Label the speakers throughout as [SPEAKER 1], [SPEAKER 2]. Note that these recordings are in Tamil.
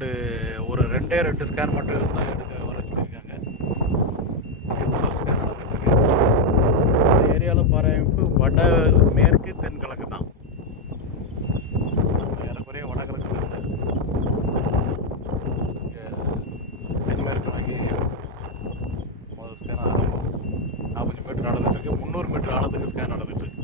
[SPEAKER 1] ரெண்டே ரெண்டு ஸ்கேன் மட்டும் தான் எடுக்க வர சொல்லியிருக்காங்க. இது ஸ்கேன் நடந்துட்டுருக்கு இந்த ஏரியாவில் பராமரிப்பு வட மேற்கு தென்கிழக்கு தான். நம்ம ஏறக்குறைய வடகிழக்கு இருந்து தென்மேற்கு நோக்கி முதல் ஸ்கேன் ஆரம்பம். நாற்பத்தஞ்சு மீட்டர் நடந்துட்டுருக்கு முந்நூறு மீட்டர் ஆழத்துக்கு ஸ்கேன் நடந்துட்டுருக்கு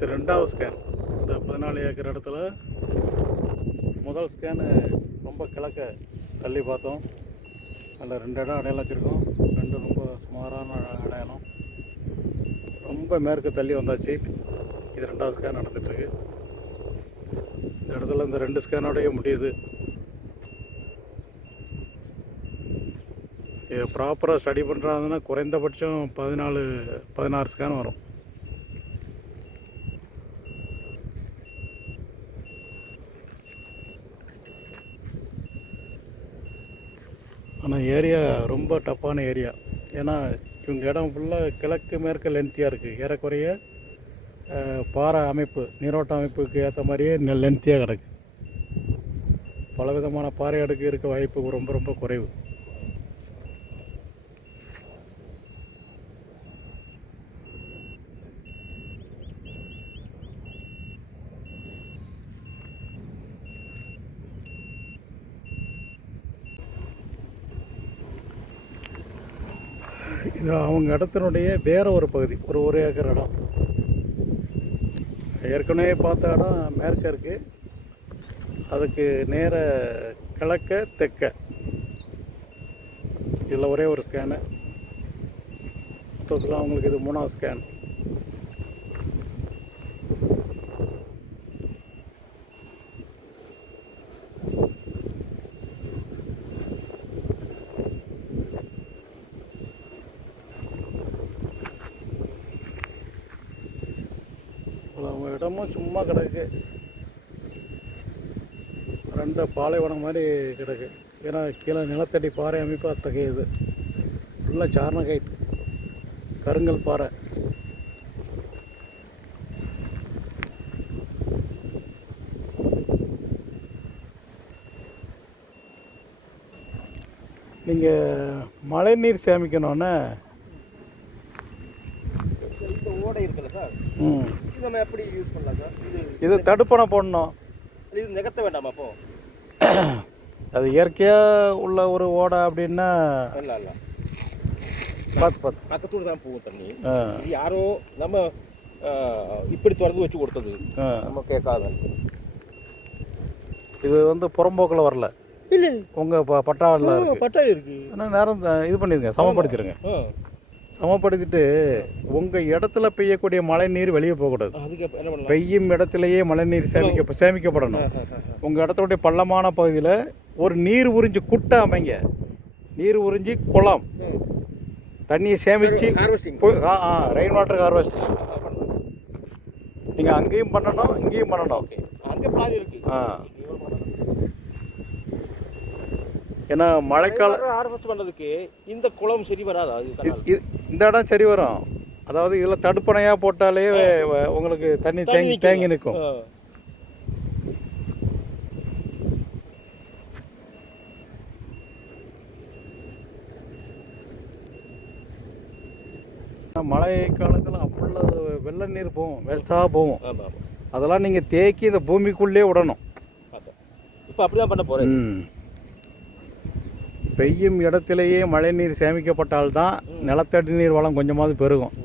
[SPEAKER 1] இது ரெண்டாவது ஸ்கேன் இந்த பதினாலு ஏக்கர் இடத்துல முதல் ஸ்கேனு ரொம்ப கிழக்க தள்ளி பார்த்தோம். அதில் ரெண்டு இடம் அடையாளம் வச்சுருக்கோம். ரெண்டும் ரொம்ப சுமாரான அடையாளம். ரொம்ப மேற்கு தள்ளி வந்தாச்சு. இது ரெண்டாவது ஸ்கேன் நடந்துகிட்ருக்கு இந்த இடத்துல இந்த ரெண்டு ஸ்கேனோடய முடியுது. இதை ப்ராப்பராக ஸ்டடி பண்ணுறாங்கன்னா குறைந்தபட்சம் பதினாலு பதினாறு ஸ்கேன் வரும். ஆனால் ஏரியா ரொம்ப டஃப்பான ஏரியா. ஏன்னா இவங்க இடம் ஃபுல்லாக கிழக்கு மேற்கு லென்த்தியாக இருக்குது ஏறக்குறைய பாறை அமைப்பு நீரோட்ட அமைப்புக்கு ஏற்ற மாதிரியே லென்த்தியாக கிடக்கு. பலவிதமான பாறை அடுக்கு இருக்க வாய்ப்பு ரொம்ப ரொம்ப குறைவு. இது அவங்க இடத்தினுடைய வேற ஒரு பகுதி ஒரு ஒரு ஏக்கர் இடம். ஏற்கனவே பார்த்த இடம் மேற்க இருக்கு. அதுக்கு நேர கிழக்க தெற்க. இதில் ஒரே ஒரு ஸ்கேனு மொத்தத்தில் அவங்களுக்கு இது மூணாவது ஸ்கேன் அவங்க இடமும் சும்மா கிடக்கு. ரெண்டு பாலைவனம் மாதிரி கிடக்கு. ஏன்னா கீழே நிலத்தடி பாறை அமைப்பு அத்தகையது. ஃபுல்லாக சார்னகைட் கருங்கல் பாறை. நீங்கள் மழைநீர் சேமிக்கணுன்னா
[SPEAKER 2] ஓடை இருக்குல்ல சார்? இது நம்ம எப்படி யூஸ் பண்ணலாம் சார்? இது
[SPEAKER 1] இது தடுப்பணை போடணும்.
[SPEAKER 2] இது நிகழ்த்த வேண்டாமா அப்போ?
[SPEAKER 1] அது இயற்கையாக உள்ள ஒரு ஓடை அப்படின்னா
[SPEAKER 2] இல்லை இல்லை.
[SPEAKER 1] பார்த்து பார்த்து
[SPEAKER 2] பக்கத்தூர் தான் போகும் தண்ணி. இது யாரோ நம்ம இப்படி திறந்து வச்சு கொடுத்தது.
[SPEAKER 1] ஆ.
[SPEAKER 2] நம்ம கேட்காத.
[SPEAKER 1] இது வந்து புறம்போக்கில் வரல.
[SPEAKER 2] இல்லை
[SPEAKER 1] உங்கள் ப பட்டாவில் இருக்கு.
[SPEAKER 2] பட்டாளி இருக்கு.
[SPEAKER 1] ஆனால் நேரம் இது பண்ணிடுங்க சமப்படுத்திடுங்க
[SPEAKER 2] ஆ.
[SPEAKER 1] சமப்படுத்திட்டு உங்கள் இடத்துல பெய்யக்கூடிய மழை நீர் வெளியே போகக்கூடாது. பெய்யும் இடத்துலையே மழை நீர் சேமிக்க சேமிக்கப்படணும். உங்கள் இடத்துடைய பள்ளமான பகுதியில் ஒரு நீர் உறிஞ்சி குட்டை அமைங்க. நீர் உறிஞ்சி குளம். தண்ணியை சேமித்து ரெயின் வாட்டர் ஹார்வெஸ்டிங் நீங்கள் அங்கேயும் பண்ணணும் இங்கேயும் பண்ணணும். ஆ. ஏன்னா மழைக்கால
[SPEAKER 2] ஹார்வெஸ்ட் பண்ணுறதுக்கு இந்த குளம் சரி வராதா?
[SPEAKER 1] இந்த இடம் சரி வரும். அதாவது இதில் தடுப்பணையாக போட்டாலே உங்களுக்கு தண்ணி தேங்கி. தேங்கி நிற்கும். மழை காலத்தில் அவ்வளோ வெள்ள நீர் போகும் வேஸ்ட்டாக போகும். அதெல்லாம் நீங்கள் தேக்கி இந்த பூமிக்குள்ளே விடணும்.
[SPEAKER 2] இப்போ அப்படி தான் பண்ண போகிறேன்.
[SPEAKER 1] பெய்யும் இடத்திலேயே மழைநீர் சேமிக்கப்பட்டால்தான் நிலத்தடி நீர் வளம் கொஞ்சமாவது பெருகும்.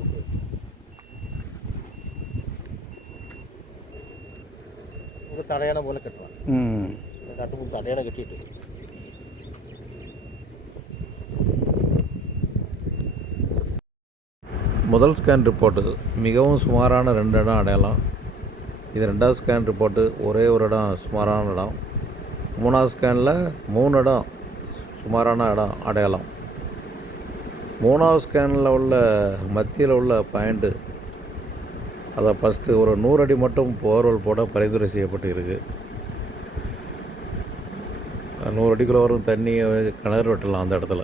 [SPEAKER 2] தடையான போல கட்டுவாங்க.
[SPEAKER 1] ம்.
[SPEAKER 2] கட்டு தடையான கட்டிட்டு.
[SPEAKER 3] முதல் ஸ்கேன் ரிப்போர்ட்டு மிகவும் சுமாரான ரெண்டு இடம் அடையலாம் இது ரெண்டாவது ஸ்கேன் ரிப்போர்ட்டு ஒரே ஒரு இடம் சுமாரான இடம். மூணாவது ஸ்கேனில் மூணு இடம். சுமாரான இடம் அடையாளம். மூணாவது ஸ்கேனில் உள்ள மத்தியில் உள்ள பாயிண்ட்டு அதை ஃபஸ்ட்டு ஒரு நூறு அடி மட்டும் போர்வெல் போட பரிந்துரை செய்யப்பட்டு இருக்குது நூறு அடிக்குள்ளே வரும் தண்ணியை கிணறு வெட்டலாம் அந்த இடத்துல.